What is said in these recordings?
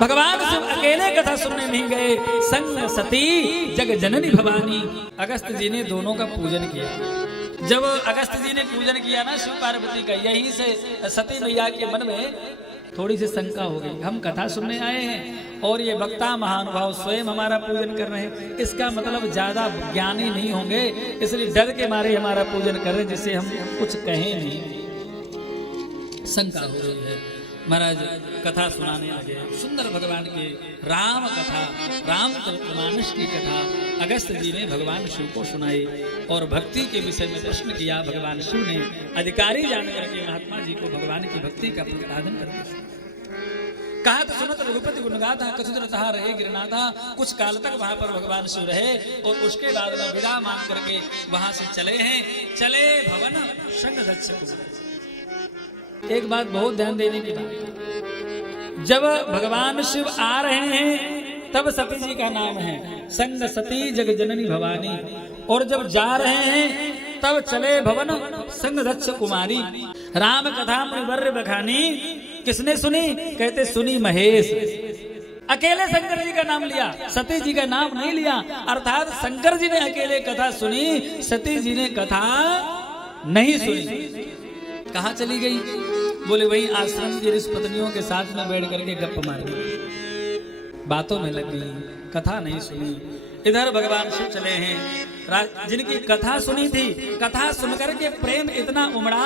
भगवान शिव अकेले कथा सुनने नहीं गए, संग सती जग जननी भवानी। अगस्त जी ने दोनों का पूजन किया। जब अगस्त जी ने पूजन किया ना शिव पार्वती का, यहीं से सती मैया के मन में थोड़ी सी शंका हो गई, हम कथा सुनने आए हैं और ये वक्ता महानुभाव स्वयं हमारा पूजन कर रहे हैं, इसका मतलब ज्यादा ज्ञानी नहीं होंगे, इसलिए डर के मारे हमारा पूजन कर रहे हैं, जिससे हम कुछ कहें नहीं। शंका हो रही है। महाराज कथा सुनाने लगे, सुंदर भगवान के राम कथा, रामचरितमानस की कथा अगस्त जी ने भगवान शिव को सुनाई और भक्ति के विषय में प्रश्न किया। भगवान शिव ने अधिकारी जानकर के महात्मा जी को भगवान की भक्ति का प्रतिपादन कर दिया। कहा तो सुनत रघुपति गुणगाथा, कथुत रतहा रहे गिरनाथा। कुछ काल तक वहां पर भगवान शिव रहे और उसके बाद में विदा मांग करके वहां से चले हैं। चले भवन संग दक्ष। एक बात बहुत ध्यान देने की बात, जब भगवान शिव आ रहे हैं तब सती जी का नाम है संग सती जग जननी भवानी, और जब जा रहे हैं तब चले भवन संग दक्ष कुमारी। राम कथा मुनिवर्य बखानी, किसने सुनी? कहते सुनी महेश। अकेले शंकर जी का नाम लिया, सती जी का नाम नहीं लिया, अर्थात शंकर जी ने अकेले कथा सुनी, सती जी ने कथा नहीं सुनी। कहाँ चली गई? बोले वही आश्रम की ऋषि पत्नियों के साथ में बैठ करके गप्प मारी, बातों में लगी, कथा नहीं सुनी। इधर भगवान शिव चले हैं, जिनकी कथा सुनी थी, कथा सुनकर के प्रेम इतना उमड़ा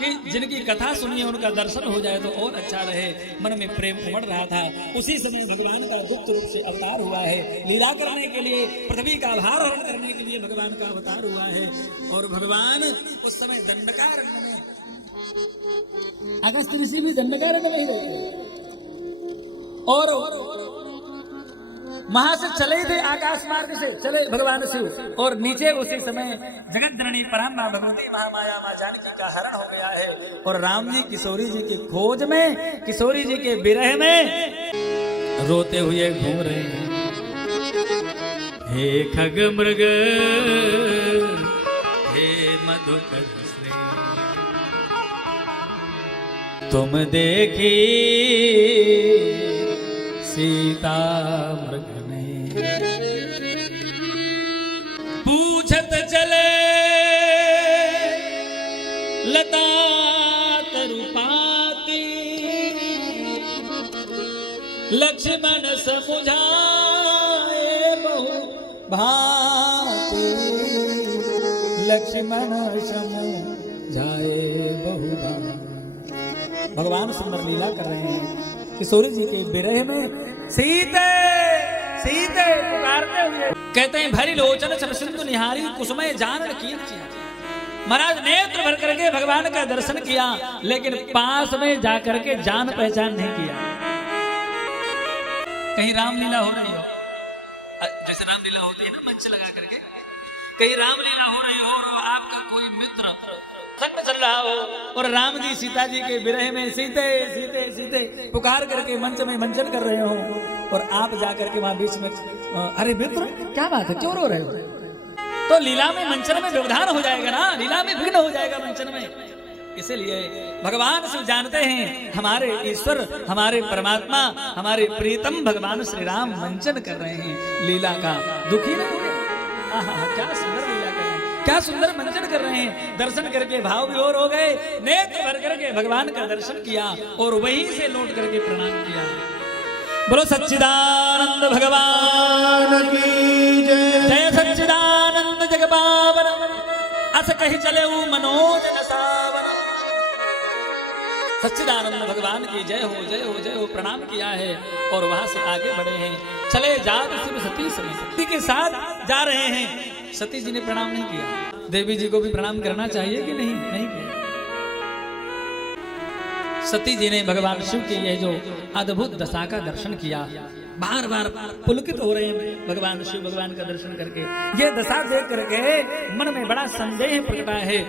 कि जिनकी कथा सुनी है उनका दर्शन हो जाए तो और अच्छा रहे, मन में प्रेम उमड़ रहा था। उसी समय भगवान का गुप्त रूप से अवतार हुआ है, लीला करने के लिए, पृथ्वी का भार हरण करने के लिए भगवान का अवतार हुआ है। और भगवान उस समय दंडकारण्य में, अगस्त ऋषि भी दंडकारण्य में ही रहते, और वहां से चले थे, आकाश मार्ग से चले भगवान शिव, और नीचे उसी समय जगत जननी परम भगवती महामाया मां जानकी का हरण हो गया है। और राम जी किशोरी जी की खोज में, किशोरी जी के विरह में रोते हुए घूम रहे हैं। हे खग मृग हे मधुकर तुम देखी सीता मृग ने, पूछत चले लता तरुपाती, लक्ष्मण समुझाए बहु भांति, लक्ष्मण समुझाए बहु भांति। भगवान सुंदर लीला कर रहे हैं, किशोरी जी के विरह में सीते सीते पुकारते हुए कहते हैं भरी लोचन सब सिंधु निहारी कुसुमय जानन कीर्ति। महाराज नेत्र भर करके भगवान का दर्शन किया, लेकिन पास में जाकर के जान पहचान नहीं किया। कहीं रामलीला हो रही हो, जैसे रामलीला होती है ना मंच लगा करके, कहीं रामलीला हो रही हो और आपका कोई मित्र संग चल रहा हो और राम जी सीता जी के विरह में सीते सीते सीते पुकार करके मंच में मंचन कर रहे हो, और आप जाकर के वहां बीच में अरे मित्र क्या बात है, क्यों रो रहे हो? तो लीला में मंचन में व्यवधान हो जाएगा ना, लीला में विघ्न हो जाएगा मंचन में। इसलिए भगवान शिव जानते हैं हमारे ईश्वर, हमारे परमात्मा, हमारे प्रीतम भगवान श्री राम मंचन कर रहे हैं लीला का, दुखी नहीं हुए। क्या सुंदर लीला कर रहे हैं, क्या सुंदर मंचन कर रहे हैं। दर्शन करके भाव विभोर हो गए, नेत्र भर करके भगवान का दर्शन किया और वहीं से लौट करके प्रणाम किया। बोलो सच्चिदानंद भगवान की जय। जय सच्चिदानंद जग पावन, अस कही चले मनोज न सावन। सच्चिदानंद भगवान की जय हो जय हो जय हो, प्रणाम किया है और वहां से आगे बढ़े हैं। चले जात शिव सती सती के साथ जा रहे हैं। सती जी ने प्रणाम नहीं किया, देवी जी को भी प्रणाम करना चाहिए कि नहीं? नहीं किया। सती जी ने भगवान शिव की यह जो अद्भुत दशा का दर्शन किया, बार बार पुलकित हो रहे हैं भगवान शिव भगवान का दर्शन करके। ये दशा देख करके मन में बड़ा संदेह प्रकटा है,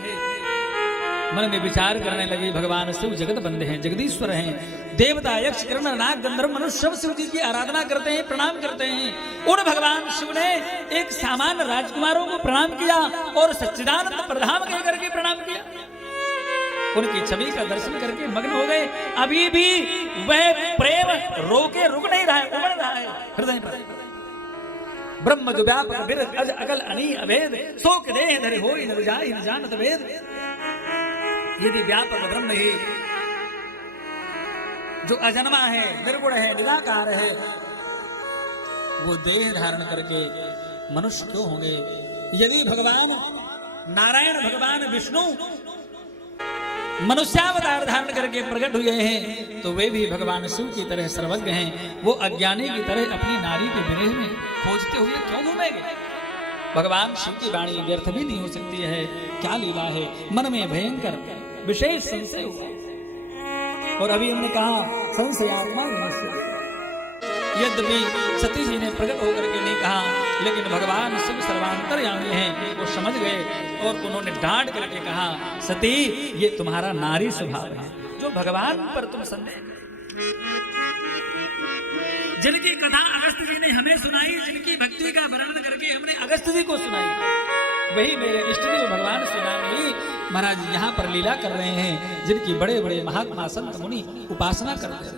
मन में विचार करने लगी भगवान शिव जगत बंदे हैं, जगदीश्वर हैं, देवता यक्ष किरण नाग गंधर्व मनुष्य सब शिव जी की आराधना करते हैं, प्रणाम करते हैं। उन भगवान शिव ने एक सामान्य राजकुमारों को प्रणाम किया और सच्चिदानंद प्रधान कह करके प्रणाम किया। उनकी छवि का दर्शन करके मग्न हो गए। अभी भी वह प्रेम रोके रुक नहीं रहा है, उमड़ रहा है हृदय पर। ब्रह्म जो व्यापक बिरध अज अकल अनी अभेद, शोक देह धरि होई न जाहि न जानत वेद। यदि व्यापक ब्रह्म ही जो अजन्मा है, निर्गुण है, निराकार है, वो देह धारण करके मनुष्य क्यों होंगे? यदि भगवान नारायण भगवान विष्णु मनुष्यावतार धारण करके प्रकट हुए हैं तो वे भी भगवान शिव की तरह सर्वज्ञ हैं। वो अज्ञानी की तरह अपनी नारी के विरह में खोजते हुए क्यों घूमेंगे? भगवान शिव की वाणी व्यर्थ भी नहीं हो सकती है। क्या लीला है, मन में भयंकर विशेष संशय हुआ। और अभी हमने कहा संशयात्मा विनश्यति। यद्यपि सती जी ने प्रकट होकर के नहीं कहा, लेकिन भगवान शिव सर्वांतर्यामी हैं, वो समझ गए और उन्होंने डांट करके कहा, सती ये तुम्हारा नारी स्वभाव है जो भगवान पर तुम संदेह। जिनकी कथा अगस्त जी ने हमें सुनाई, जिनकी भक्ति का वर्णन करके हमने अगस्त जी को सुनाई, वही मेरे इष्ट देव भगवान श्री राम जी महाराज यहाँ पर लीला कर रहे हैं, जिनकी बड़े बड़े महात्मा संत मुनि उपासना करते हैं।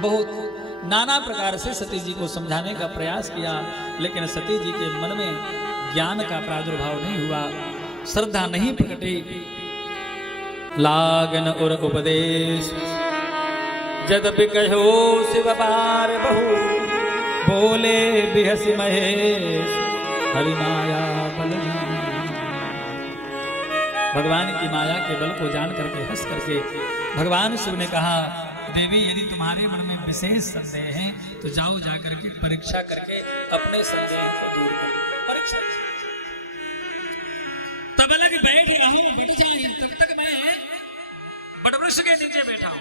बहुत नाना प्रकार से सती जी को समझाने का प्रयास किया, लेकिन सती जी के मन में ज्ञान का प्रादुर्भाव नहीं हुआ, श्रद्धा नहीं प्रकटी। लागन और उपदेश जदपि कहो शिव पार बहु, बोले बिहसि महेश हरि माया बल। भगवान की माया के बल को जान करके हंस करके भगवान शिव ने कहा, देवी यदि तुम्हारे मन में विशेष संदेह है तो जाओ जाकर के परीक्षा करके अपने संदेह को दूर करो। परीक्षा तब अलग बैठ रहा हूं बट जाए, तब तक मैं बटवृक्ष के नीचे बैठा हूं,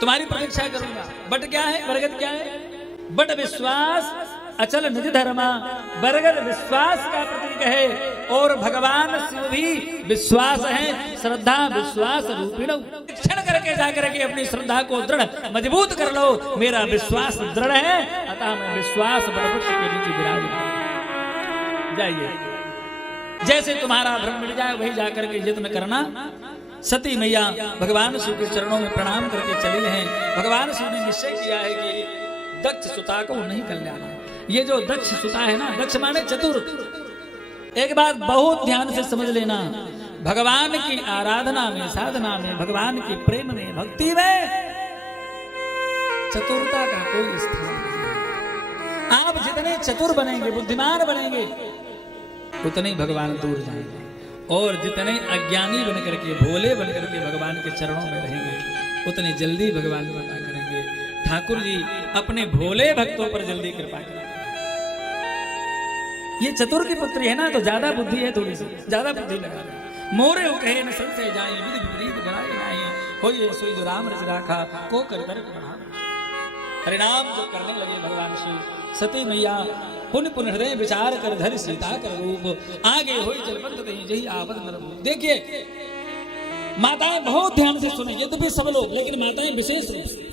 तुम्हारी परीक्षा करूंगा। बट क्या है, बरगद क्या है? बट विश्वास अचल निज धर्मा, बरगद विश्वास का प्रतीक है। और भगवान शिव भी विश्वास है, श्रद्धा विश्वास रूपिणौ। क्षण करके जाकर के अपनी श्रद्धा को दृढ़ मजबूत कर लो। मेरा विश्वास दृढ़ है, अतः मैं विश्वास बटवृक्ष के नीचे विराजमान। जाइए, जैसे तुम्हारा भ्रम मिट जाए वही जाकर के यत्न करना। सती मैया भगवान शिव के चरणों में प्रणाम करके चली हैं। भगवान शिव ने निश्चय किया है कि दक्ष सुता को नहीं कल्याण। ये जो दक्ष सुता है ना, दक्ष माने चतुर। एक बात बहुत ध्यान से समझ लेना, भगवान की आराधना में, साधना में, भगवान के प्रेम में, भक्ति में चतुरता का कोई स्थान नहीं। आप जितने चतुर बनेंगे, बुद्धिमान बनेंगे, उतने ही भगवान दूर जाएंगे। और जितने अज्ञानी बन करके, भोले बन करके भगवान के चरणों में रहेंगे, उतने जल्दी भगवान कृपा करेंगे। ठाकुर जी अपने भोले भक्तों पर जल्दी कृपा करेंगे। ये चतुर की पुत्री है ना, तो ज्यादा बुद्धि है, थोड़ी सी ज्यादा बुद्धि लगा। मोरे हो कहे न संशय जाए, विधि विपरीत गणाए नाही, होइए सोई जो राम रच राखा, को कर बढ़ा। हरिनाम जो करने लगे भगवान शिव, सती मैया पुन पुन हृदय विचार कर धरि सीता कर रूप, आगे होई जलबंध दही जही आपद नरभूप। देखिए माताएं बहुत ध्यान से सुने, यद्यपि सब लोग, लेकिन माताएं विशेष रूप से।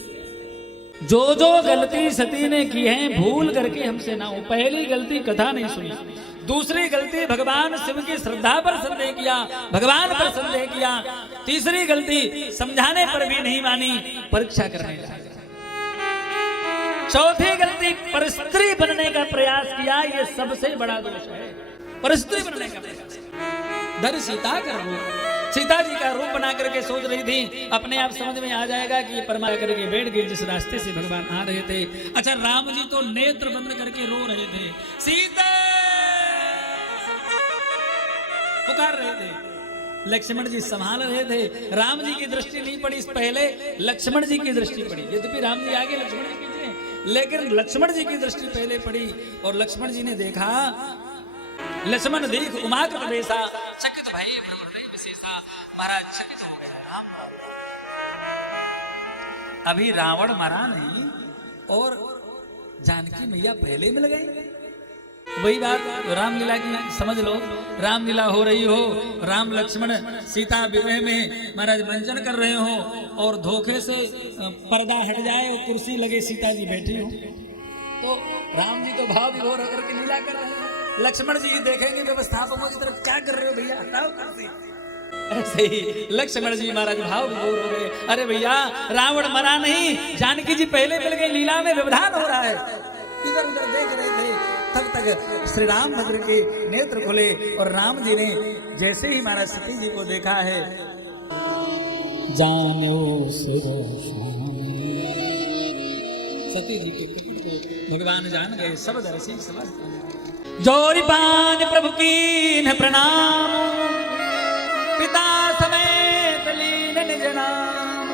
जो जो गलती सती ने की है भूल करके हमसे ना हो। पहली गलती कथा नहीं सुनी, दूसरी गलती भगवान शिव की श्रद्धा पर संदेह किया, भगवान पर संदेह किया, तीसरी गलती समझाने पर भी नहीं मानी, परीक्षा करने लगी, चौथी गलती परस्त्री बनने का प्रयास किया। ये सबसे बड़ा दोष है, परस्त्री बनने का प्रयास। धरि सीता कर रूप, सीता जी का रूप बना करके सोच रही थी अपने आप समझ में आ जाएगा कि परमात्मा करके बैठ गई जिस रास्ते से भगवान आ रहे थे। अच्छा, राम जी तो नेत्र बंद करके रो रहे थे, सीता पुकार रहे थे, लक्ष्मण जी संभाल रहे थे। राम जी की दृष्टि नहीं पड़ी, इस पहले लक्ष्मण जी की दृष्टि पड़ी। यद्यपि राम जी आगे लक्ष्मण जी पीछे, लेकिन लक्ष्मण जी की दृष्टि पहले पड़ी। और लक्ष्मण जी ने देखा, लक्ष्मण देख उमा का प्रवेशा, चकित भये हृदय विशेषा। महाराज चकित हो गए। अभी रावण मरा नहीं और जानकी मैया पहले मिल गई। वही बात रामलीला की समझ लो, रामलीला हो रही हो, राम लक्ष्मण सीता विवाह में महाराज मंजन कर रहे हो और धोखे से पर्दा हट जाए और कुर्सी लगे सीता जी बैठी हो, तो राम जी तो भाव विभोर होकर के लीला कर रहे हैं। लक्ष्मण जी देखेंगे व्यवस्थापकों की तरफ, क्या कर रहे हो भैया, हटाओ कुर्सी। ऐसे ही लक्ष्मण जी महाराज भाव विभोर हो गए। अरे भैया रावण मरा नहीं, जानकी जी पहले मिल गई, लीला में व्यवधान हो रहा है। इधर उधर देख रहे थे, तब तक श्री रामभद्र के नेत्र खुले और राम जी ने जैसे ही महाराज सती जी को देखा है, जानो सती जी के को भगवान जान गए, सब दर्शी सब जोरी पान प्रभु कीन प्रणाम, पिता समेत लीन निज नाम।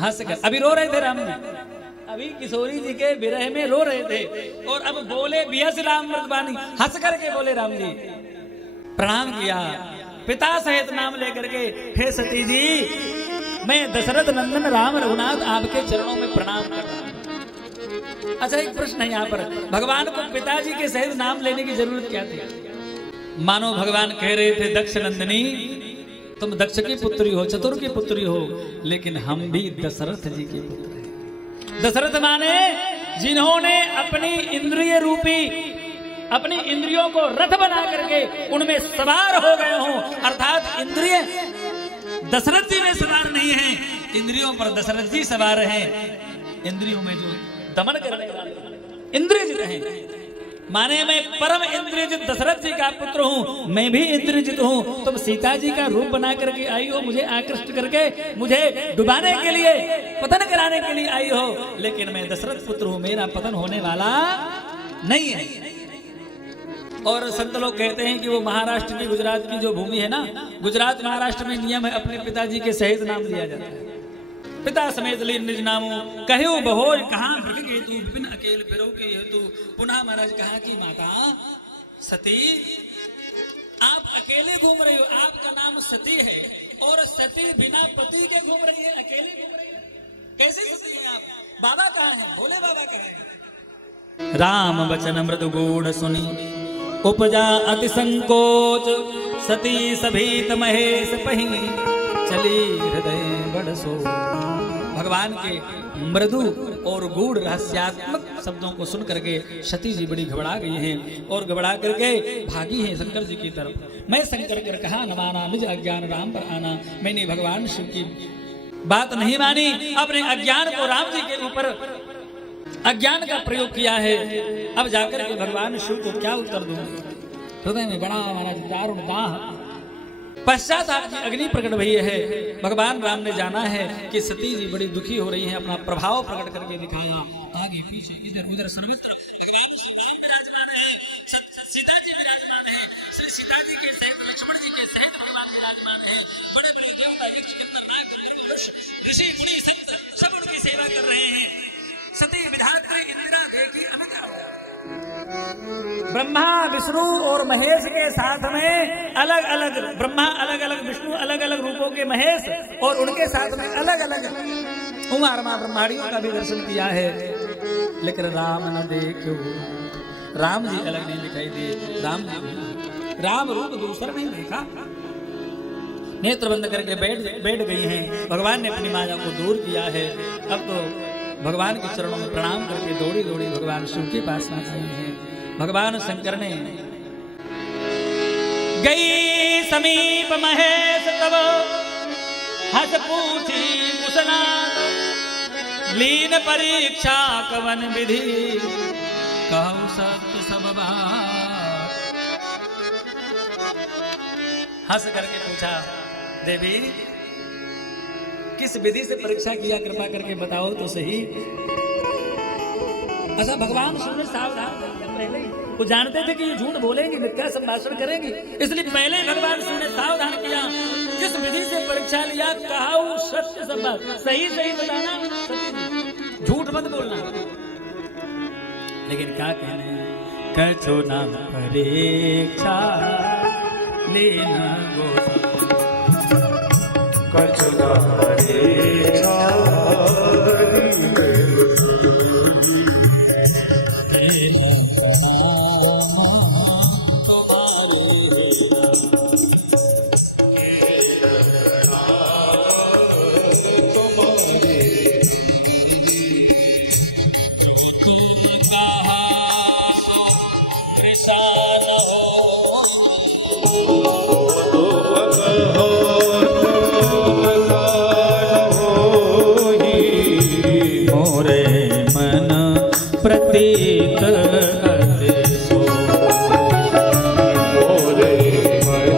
हंस कर अभी रो रहे थे राम जी, अभी किशोरी जी के विरह में रो रहे थे और अब बोले बियस राम मृतबानी, हंस करके बोले राम जी, प्रणाम किया पिता सहित नाम लेकर के, हे सती जी मैं दशरथ नंदन राम रघुनाथ आपके चरणों में प्रणाम कर रहा हूं। अच्छा एक प्रश्न है यहाँ पर, भगवान को पिताजी के सहित नाम लेने की जरूरत क्या थी? मानो भगवान कह रहे थे दक्ष नंदिनी तुम दक्ष की पुत्री हो, चतुर की पुत्री हो, लेकिन हम भी दशरथ जी के पुत्र हैं। दशरथ माने जिन्होंने अपनी इंद्रिय रूपी अपनी इंद्रियों को रथ बना करके उनमें सवार हो गए हों, अर्थात इंद्रिय दशरथ जी में सवार नहीं है, इंद्रियों पर दशरथ जी सवार हैं। इंद्रियों में जो दमन करने वाले इंद्रियजित हैं, माने मैं परम इंद्रियजित दशरथ जी का पुत्र हूं, मैं भी इंद्रियजित हूं। तुम सीता जी का रूप बना करके आई हो, मुझे आकृष्ट करके मुझे डुबाने के लिए, पतन कराने के लिए आई हो, लेकिन मैं दशरथ पुत्र हूं, मेरा पतन होने वाला नहीं है। और संत लोग कहते हैं कि वो महाराष्ट्र की गुजरात की जो भूमि है ना, गुजरात महाराष्ट्र में नियम है अपने पिताजी के सहित नाम लिया जाता है। पिता समेत लीन निज नामो, कहो बहोर कहाँ भृग के तू विपिन अकेल फिरो के हेतु। पुनः महाराज कहा कि माता सती आप अकेले घूम रही हो, आपका नाम सती है और सती बिना पति के घूम रही है, अकेले घूम रही है, कैसे सती है आप? बाबा कहाँ है? भोले बाबा कहाँ है? राम वचन मृदु गूढ़ सुनी उपजा अति संकोच, सती सभीत महेश पही चली हृदय बड़ सो। भगवान के मृदु और गूढ़ रहस्यात्मक शब्दों को सुन करके सती जी बड़ी घबरा गई हैं और घबरा करके भागी हैं शंकर जी की तरफ। मैं शंकर कर कहा न माना निज अज्ञान राम पर आना, मैंने भगवान शिव की बात नहीं मानी, अपने अज्ञान को राम जी के ऊपर अज्ञान का प्रयोग किया है। अब जाकर के भगवान शिव को क्या उत्तर दूं? हृदय में बड़ा हमारा दारुण दाह, पश्चात आपकी अग्नि प्रकट भई है। भगवान राम ने जाना है कि सती जी बड़ी दुखी हो रही हैं, अपना प्रभाव प्रकट करके दिखाया, आगे पीछे इधर उधर सर्वत्र भगवान श्री राम विराजमान है, सीता जी विराजमान है, श्री सीता जी के सहित लक्ष्मण जी के सहित भगवान विराजमान है। बड़े बड़े देवता यक्ष किन्नर ऋषि मुनि संत सब उनकी सेवा कर रहे हैं। सती विधात्री इंदिरा देखी अमित ब्रह्मा विष्णु और महेश के साथ में अलग अलग ब्रह्मा, अलग अलग विष्णु, अलग अलग रूपों के महेश और उनके साथ में अलग अलग उमा रमा ब्रह्मांडियों का भी दर्शन किया है, लेकिन राम न देखो, राम जी अलग नहीं दिखाई दिए। राम रूप दूसरा नहीं देखा, नेत्र बंद करके बैठ गई हैं। भगवान ने अपनी माया को दूर किया है। अब तो भगवान के चरणों में प्रणाम करके दौड़ी दौड़ी भगवान शिव के पास आ गई हैं। भगवान शंकर ने गई समीप महेश तब हस पूछी कुशना, लीन परीक्षा कवन विधि कहु सत्य सब बात। हंस करके पूछा, देवी किस विधि से परीक्षा किया, कृपा करके बताओ तो सही। अच्छा भगवान शिव ने सावधान कर दिया पहले ही, वो जानते थे कि ये झूठ बोलेंगे, मिथ्या संभाषण करेंगी, इसलिए पहले भगवान शिव ने सावधान किया। जिस विधि से परीक्षा लिया, कहा सत्य संभाष, सही सही बताना, झूठ मत बोलना। लेकिन क्या कहने, कछो ना परीक्षा लेना गो, कछो ना परीक्षा हो प्रतीत अति सो मोरे मन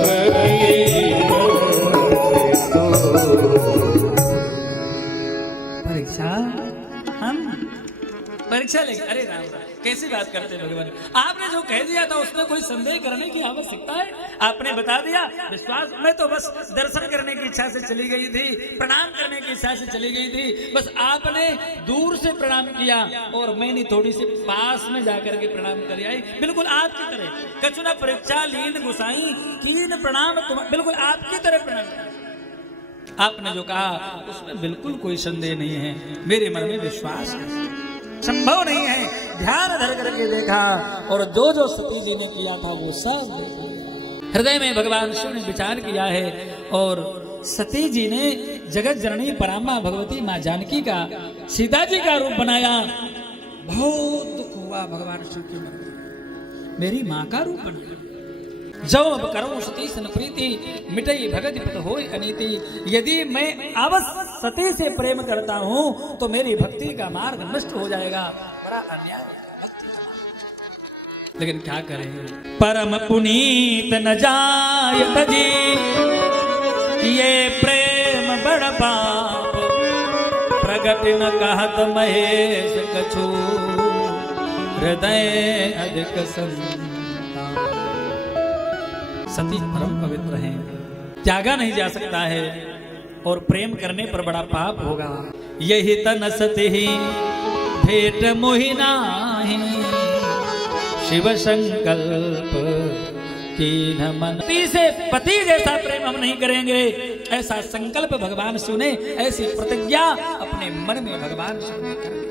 प्रतीत अति सो। परीक्षा हम परीक्षा लेंगे। अरे राम राम, कैसी बात करते हैं भगवान। आपने जो कह दिया था उसमें कोई संदेह करने की आवश्यकता है? आपने बता दिया, विश्वास। मैं तो बस दर्शन करने की इच्छा से चली गई थी, प्रणाम करने की इच्छा से चली गई थी। बस आपने दूर से प्रणाम किया और मैंने थोड़ी सी पास में जाकर के प्रणाम कर आई, बिल्कुल आपकी तरह। कछुना परीक्षा लीन गुसाई कीन प्रणाम, बिल्कुल आपकी तरह प्रणाम। आपने जो कहा उसमें बिल्कुल कोई संदेह नहीं है, मेरे मन में विश्वास है। संभव नहीं है, ध्यान धर करके देखा और जो जो सती जी ने किया था वो सब देखा। हृदय में भगवान शिव ने विचार किया है और सती जी ने जगत जननी परामा भगवती माँ जानकी का सीता जी का रूप बनाया। बहुत दुख हुआ भगवान शिव के मन में, मेरी माँ का रूप बनाया। जो अब करूं सती सन प्रीति मिटई भगति पत होय अनीति। यदि मैं अवश्य सती से प्रेम करता हूं तो मेरी भक्ति का मार्ग नष्ट हो जाएगा। बड़ा अन्याय है भक्ति का मार्ग। लेकिन क्या करें, परम पुनीत न जायत जी, ये प्रेम बड़ पाप, प्रगति न कहत महेश कछु, हृदय अधिक संताप। सती परम पवित्र हैं, त्यागा नहीं जा सकता है और प्रेम करने पर बड़ा पाप होगा। यही तन सती भेंट मोहि नाहि, शिव संकल्प कीन मन। पति से पति जैसा प्रेम हम नहीं करेंगे, ऐसा संकल्प भगवान शिव ने, ऐसी प्रतिज्ञा अपने मन में भगवान शिव ने कर दी।